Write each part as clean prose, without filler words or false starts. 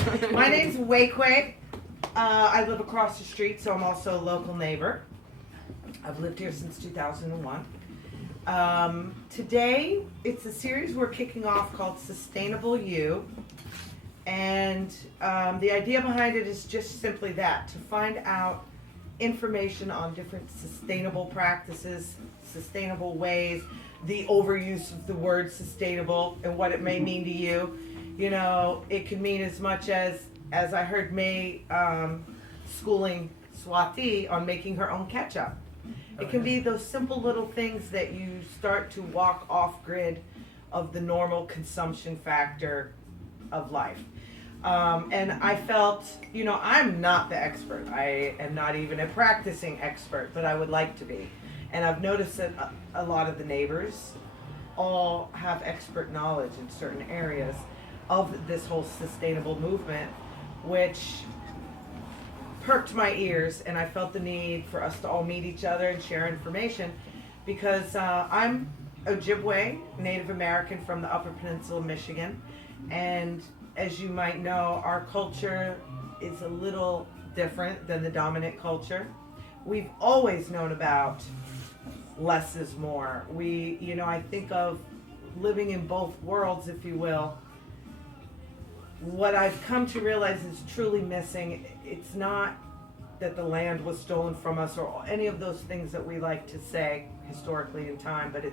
My name's Wayquay. I live across the street, so I'm also a local neighbor. I've lived here since 2001. Today, it's a series we're kicking off called Sustainable You. And the idea behind it is just simply that, to find out information on different sustainable practices, sustainable ways, the overuse of the word sustainable and what it may mean to you. You know, it could mean as much as I heard May schooling Swati on making her own ketchup. It can be those simple little things that you start to walk off grid of the normal consumption factor of life. And I felt, you know, I'm not the expert. I am not even a practicing expert, but I would like to be. And I've noticed that a lot of the neighbors all have expert knowledge in certain areas of this whole sustainable movement, which perked my ears, and I felt the need for us to all meet each other and share information, because I'm Ojibwe, Native American from the Upper Peninsula of Michigan, and as you might know, our culture is a little different than the dominant culture. We've always known about less is more. I think of living in both worlds, if you will. What I've come to realize is truly missing. It's not that the land was stolen from us or any of those things that we like to say historically in time, but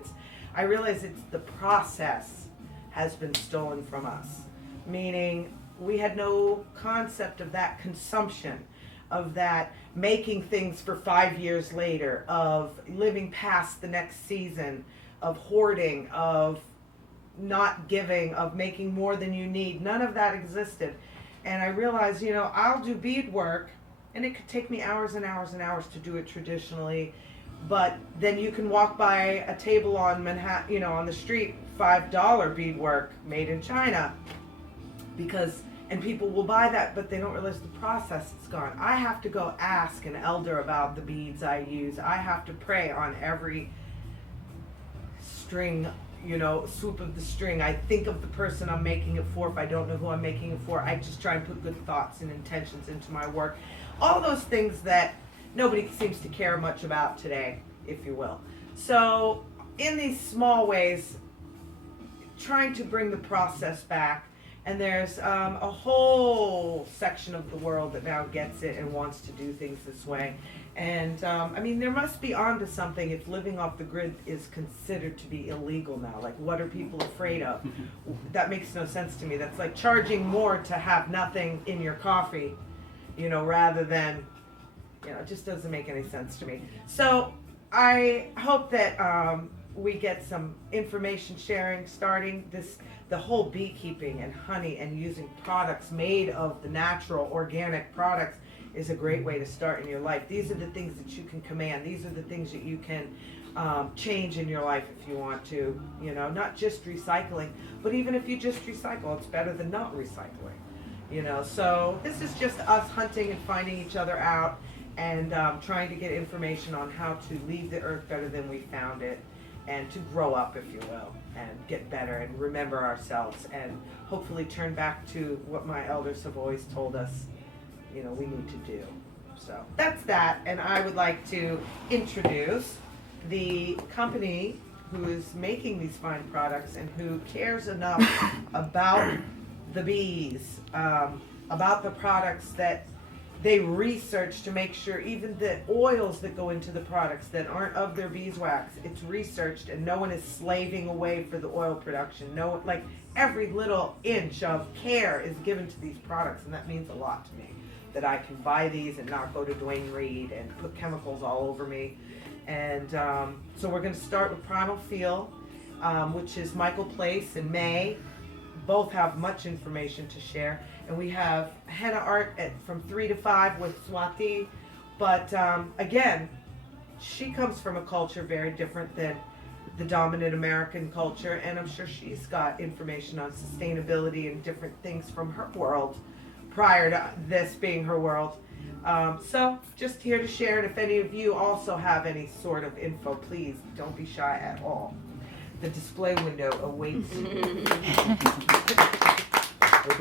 I realize it's the process has been stolen from us. Meaning we had no concept of that consumption, of that making things for 5 years later, of living past the next season, of hoarding, of not giving, of making more than you need. None of that existed. And I realized, I'll do beadwork, and it could take me hours and hours and hours to do it traditionally. But then you can walk by a table on Manhattan, on the street, $5 beadwork made in China, and people will buy that, but they don't realize the process is gone. I have to go ask an elder about the beads I use. I have to pray on every string, swoop of the string. I think of the person I'm making it for. If I don't know who I'm making it for, I just try and put good thoughts and intentions into my work. All those things that nobody seems to care much about today, if you will. So in these small ways, trying to bring the process back. And there's a whole section of the world that now gets it and wants to do things this way. And there must be onto something if living off the grid is considered to be illegal now. Like, what are people afraid of? That makes no sense to me. That's like charging more to have nothing in your coffee, rather than, it just doesn't make any sense to me. So I hope that we get some information sharing starting the whole beekeeping and honey and using products made of the natural organic products is a great way to start in your life. These are the things that you can command. These are the things that you can change in your life if you want to, not just recycling, but even if you just recycle, it's better than not recycling, So this is just us hunting and finding each other out and trying to get information on how to leave the earth better than we found it, and to grow up, if you will, and get better and remember ourselves and hopefully turn back to what my elders have always told us, we need to do. So that's that, and I would like to introduce the company who is making these fine products and who cares enough about the bees, about the products that they research to make sure even the oils that go into the products that aren't of their beeswax, it's researched and no one is slaving away for the oil production. Every little inch of care is given to these products, and that means a lot to me, that I can buy these and not go to Dwayne Reed and put chemicals all over me. And so we're going to start with Primal Feel, which is Michael Place and May. Both have much information to share. And we have henna art from 3 to 5 with Swati. But again, she comes from a culture very different than the dominant American culture. And I'm sure she's got information on sustainability and different things from her world prior to this being her world. So just here to share. And if any of you also have any sort of info, please don't be shy at all. The display window awaits you.